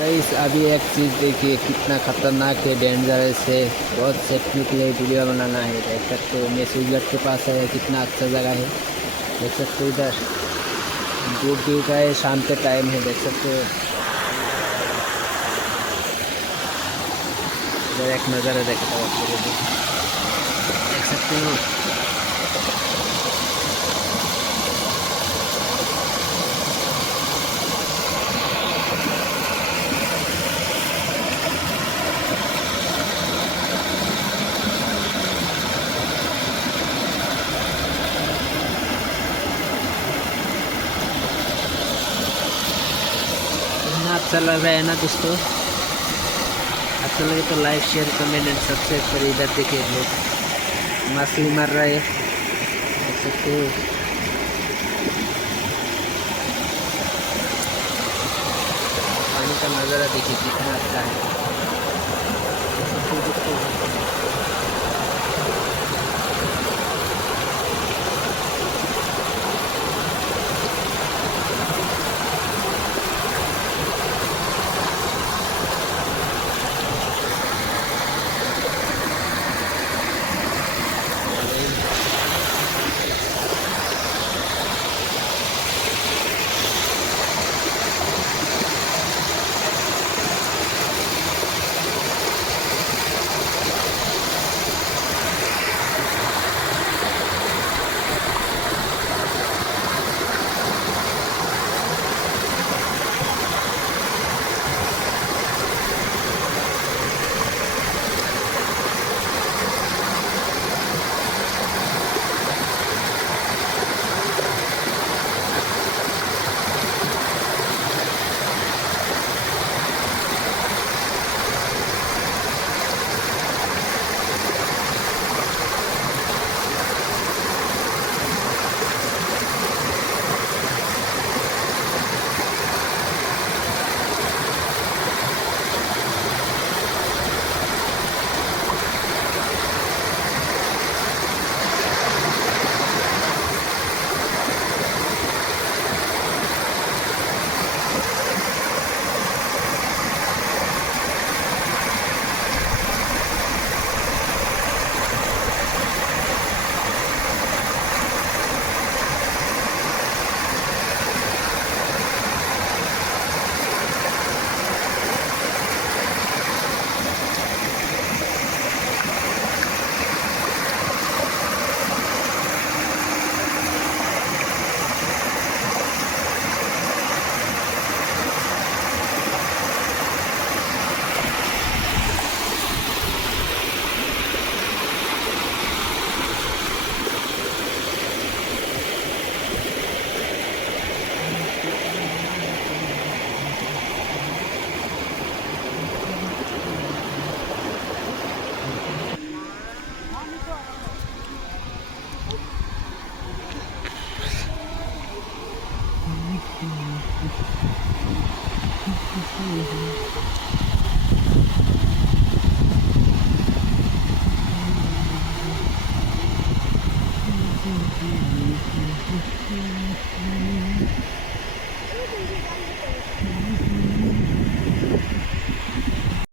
Guys अभी एक चीज़ देखिए कितना खतरनाक है, डेंजरस है। बहुत सेफ्टी के लिए वीडियो बनाना है। देख सकते हो मैं स्विट्जरलैंड के पास है, कितना अच्छा जगह है। देख सकते हो इधर धूप भी का है, शाम के टाइम है। देख सकते हो इधर एक नज़ारा देखता हूँ आपको। देख सकते हो कितना अच्छा लग रहा है ना दोस्तों। अच्छा लगे तो like share comment and subscribe करिए। इधर देखिए लोग मछली मार रहे हैं। देख सकते हो पानी का नज़ारा देखिए कितना अच्छा है। देख सकते हो दोस्तों।